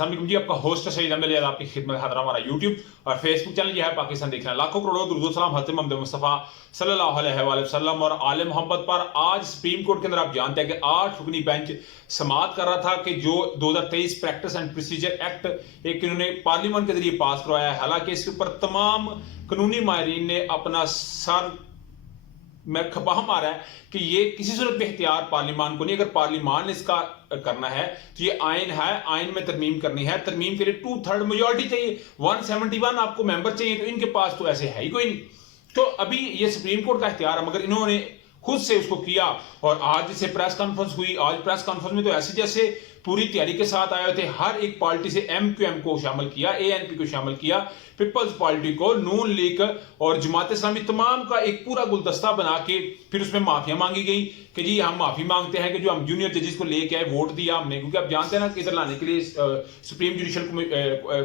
अस्सलाम वालेकुम जी, आपका होस्ट सईद अहमद अली आपकी खिदमत हाजिर हमारा यूट्यूब और फेसबुक चैनल यह है पाकिस्तान देखना। लाखों करोड़ों दुरूद सलाम हज़रत मोहम्मद मुस्तफ़ा सल्लल्लाहु अलैहि वसल्लम और आले मोहम्मद पर। आज सुप्रीम कोर्ट के अंदर आप जानते हैं कि 8 रुकनी बेंच समाअत कर रहा था कि जो 2023 प्रैक्टिस एंड प्रोसीजर एक्ट एक इन्होंने पार्लियामेंट के जरिए पास करवाया है। हालांकि इसके ऊपर तमाम कानूनी माहिरीन ने अपना सर में खपा मारा है कि ये किसी सूरत में इख्तियार पार्लियामान को नहीं, अगर पार्लियामान ने इसका करना है तो ये आइन है, आइन में तरमीम करनी है, तरमीम के लिए 2/3 मेजॉरिटी चाहिए, 171 आपको मेंबर चाहिए, तो इनके पास तो ऐसे है ही कोई नहीं। तो अभी ये सुप्रीम कोर्ट का इख्तियार है, मगर इन्होंने खुद से उसको किया। और आज जैसे प्रेस कॉन्फ्रेंस हुई, आज प्रेस कॉन्फ्रेंस में तो ऐसे जैसे पूरी तैयारी के साथ आए थे, हर एक पार्टी से MQM को शामिल किया, ANP को शामिल किया, पीपल्स पार्टी को, नून लीग और जमात इस्लामी, तमाम का एक पूरा गुलदस्ता बना के फिर उसमें माफिया मांगी गई कि जी हम माफी मांगते हैं कि जो हम जूनियर जजेस को लेके आए, वोट दिया हमने, क्योंकि आप जानते हैं ना कि इधर लाने के लिए सुप्रीम जुडिशल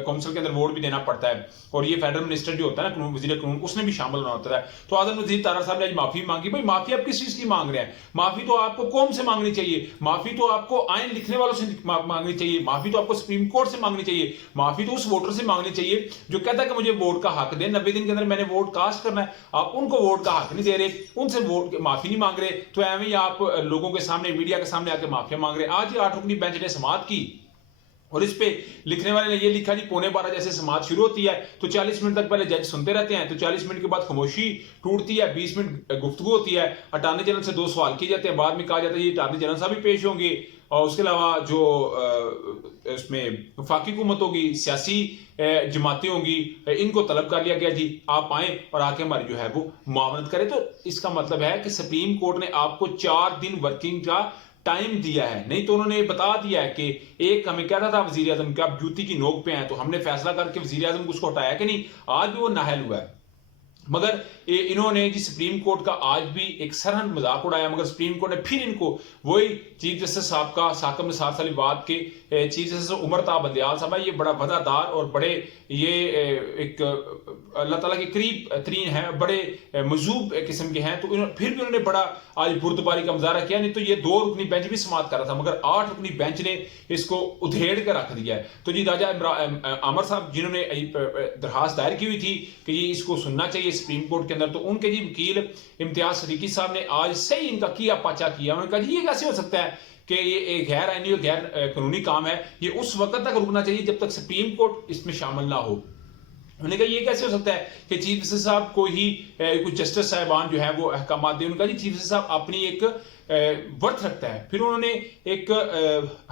काउंसिल के अंदर वोट भी देना पड़ता है, और ये फेडरल मिनिस्टर जो होता है ना, वजीर कानून, उसने भी शामिल होना होता है। तो आजम वजीर तारा साहब ने आज माफी मांगी। भाई माफी आप किस चीज की मांग रहे हैं? माफी तो आपको कौम से मांगनी चाहिए, माफी तो आपको आइन लिखने वालों से मांगनी चाहिए, माफी तो आपको सुप्रीम कोर्ट से मांगनी चाहिए, माफी तो उस वोटर से मांगनी चाहिए जो कहता है कि मुझे वोट का हक दे, 90 दिन के अंदर मैंने वोट कास्ट करना है। आप उनको वोट का हक नहीं दे रहे, उनसे वोट माफी नहीं मांग रहे, तो एवं ही आप लोगों के सामने, मीडिया के सामने आके माफिया मांग रहे। आज ही 8 रुकनी बेंच ने समाअत की और इस पे लिखने वाले ने ये लिखा जी 11:15 जैसे समाअत शुरू होती है तो 40 मिनट तक पहले जज सुनते रहते हैं, तो 40 मिनट के बाद खामोशी टूटती है, 20 मिनट गुफ्तगू होती है, अटॉर्नी जनरल से 2 सवाल किए जाते हैं, बाद में कहा जाता है ये अटॉर्नी जनरल साहब भी पेश होंगे, और उसके अलावा जो इसमें वफाकी हुकूमत होगी, सियासी जमातें होंगी, इनको तलब कर लिया गया जी आप आए और आके हमारी जो है वो मुआवनत करें। तो इसका मतलब है कि सुप्रीम कोर्ट ने आपको 4 दिन वर्किंग का टाइम दिया है, नहीं तो उन्होंने बता दिया है कि एक हमें कहता था वजीर आजम कि आप जूती की नोक पे हैं, तो हमने फैसला करके वजीर आजम को उसको हटाया कि नहीं, आज भी वो नाहल हुआ है। मगर इन्होंने जी सुप्रीम कोर्ट का आज भी एक सरहद मजाक उड़ाया, मगर सुप्रीम कोर्ट ने फिर इनको वही चीफ जस्टिस साहब का साकब निसार साली बात के चीफ जस्टिस उमर ता बंदयाल साहब, ये बड़ा वफादार और बड़े ये एक अल्लाह ताला के करीब तरीन है, बड़े मजूब किस्म के हैं, तो फिर भी उन्होंने बड़ा आज बुर्दबारी का मुजाहरा किया। नहीं तो ये 2 रुकनी बेंच भी समाअत कर रहा था, मगर 8 रुकनी बेंच ने इसको उधेड़ कर रख दिया है। तो जी राजा आमर साहब जिन्होंने दरखास्त दायर की हुई थी कि ये इसको सुनना चाहिए सुप्रीम कोर्ट के अंदर, तो उनके जी वकील इम्तियाज सदीकी साहब ने आज सही इनका किया पाचा किया। उन्होंने कहा जी ये कैसे हो सकता है कि ये एक गैर आईनी और गैर कानूनी काम है, ये उस वक्त तक रुकना चाहिए जब तक सुप्रीम कोर्ट इसमें शामिल ना हो। उन्होंने कहा ये कैसे हो सकता है कि चीफ जस्टिस साहब को ही कुछ जस्टिस साहिबान जो है वो अहकाम दें। उनका जी चीफ जस्टिस साहब अपनी एक वर्थ रखता है। फिर उन्होंने एक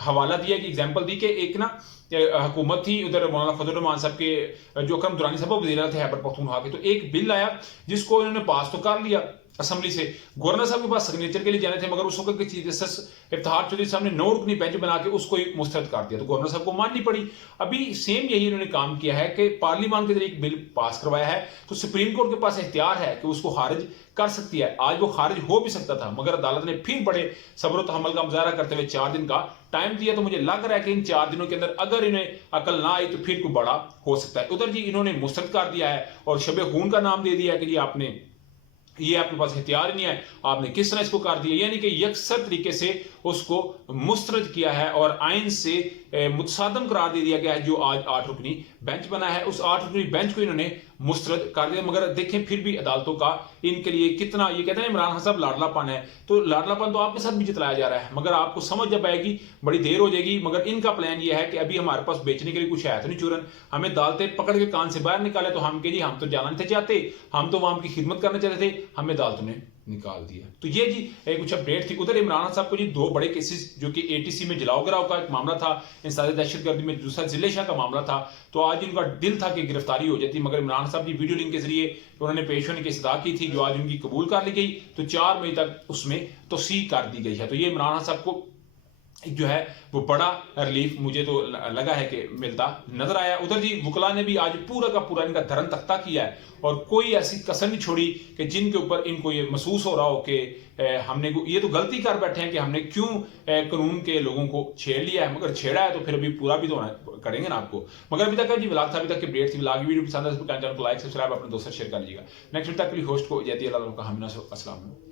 हवाला दिया कि एग्जांपल दी कि एक ना हुकूमत थी उधर, मौलाना फजल रहमान साहब के जो अकरम दुरानी साहब वज़ीर थे खैबर पख्तूनख्वा के, तो एक बिल आया जिसको इन्होंने पास तो कर लिया असेंबली से, गवर्नर साहब के पास सिग्नेचर के लिए जाने थे, मगर उस वक्त के चीफ जस्टिस इफ्तिखार चौधरी साहब ने 9 रुकनी बेंच बना के उसको ही मुस्तरद कर दिया, तो गवर्नर साहब को माननी पड़ी। अभी सेम यही इन्होंने काम किया है कि पार्लियामान के जरिए एक बिल पास करवाया है, तो सुप्रीम कोर्ट के पास इख्तियार है कि उसको खारिज कर सकती है। आज वो खारिज हो भी सकता था, मगर अदालत ने फिर बड़े सब्र व तहम्मुल का मुजाहरा करते हुए 4 दिन का टाइम दिया। तो मुझे लग रहा है कि इन 4 दिनों के अंदर अगर इन्हें अकल ना आई तो फिर कोई बड़ा हो सकता है। उधर जी इन्होंने मुस्तरद कर दिया है और शब खून का नाम दे दिया है कि जी आपने ये आपके पास हथियार नहीं है, आपने किस तरह इसको कर दिया, यानी कि यकसर तरीके से उसको मुस्तरद किया है और आइन से मुतसादम करार दे दिया गया है। जो आज 8 रुकनी बेंच बना है, उस 8 रुकनी बेंच को इन्होंने मुस्तरद कर दिया। मगर देखें फिर भी अदालतों का इनके लिए कितना, ये कहते हैं इमरान खान साहब लाडलापन है, तो लाडलापन तो आपके साथ भी जतलाया जा रहा है, मगर आपको समझ जब आएगी बड़ी देर हो जाएगी। मगर इनका प्लान ये है कि अभी हमारे पास बेचने के लिए कुछ है तो नहीं चूरन, हमें अदालतें पकड़ के कान से बाहर निकाले तो हम के जी हम तो जाना नहीं चाहते, हम तो वहां की खिदमत करना चाहते थे, हमें अदालतों ने निकाल दिया। तो ये जी एक कुछ अपडेट थी। उधर इमरान साहब को जी 2 बड़े केसेस, जो कि ATC में जलाओ गिराव का एक मामला था, इंसानी दहशतगर्दी में दूसरा जिले शाह का मामला था, तो आज इनका दिल था कि गिरफ्तारी हो जाती, मगर इमरान साहब जी वीडियो लिंक के जरिए उन्होंने पेश होने की इस्तदा की थी, जो आज उनकी कबूल कर ली गई, तो 4 मई तक उसमें तोसीह कर दी गई है। तो ये इमरान साहब को जो है वो बड़ा रिलीफ मुझे तो लगा है कि मिलता नजर आया। उधर जी वकला ने भी आज पूरा का पूरा इनका धरन तख्ता किया है और कोई ऐसी कसर नहीं छोड़ी कि जिनके ऊपर इनको ये महसूस हो रहा हो कि हमने ये तो गलती कर बैठे हैं कि हमने क्यों कानून के लोगों को छेड़ लिया है, मगर छेड़ा है तो फिर अभी पूरा भी तो करेंगे ना आपको। मगर अभी तक जी व्लॉग था, अभी तक के अपडेट थी, व्लॉग वीडियो पसंद है तो चैनल को लाइक सब्सक्राइब अपने दोस्तों शेयर कर लीजिएगा। नेक्स्ट तक के लिए होस्ट को जयती अल्लाह का हमीना अस्सलाम।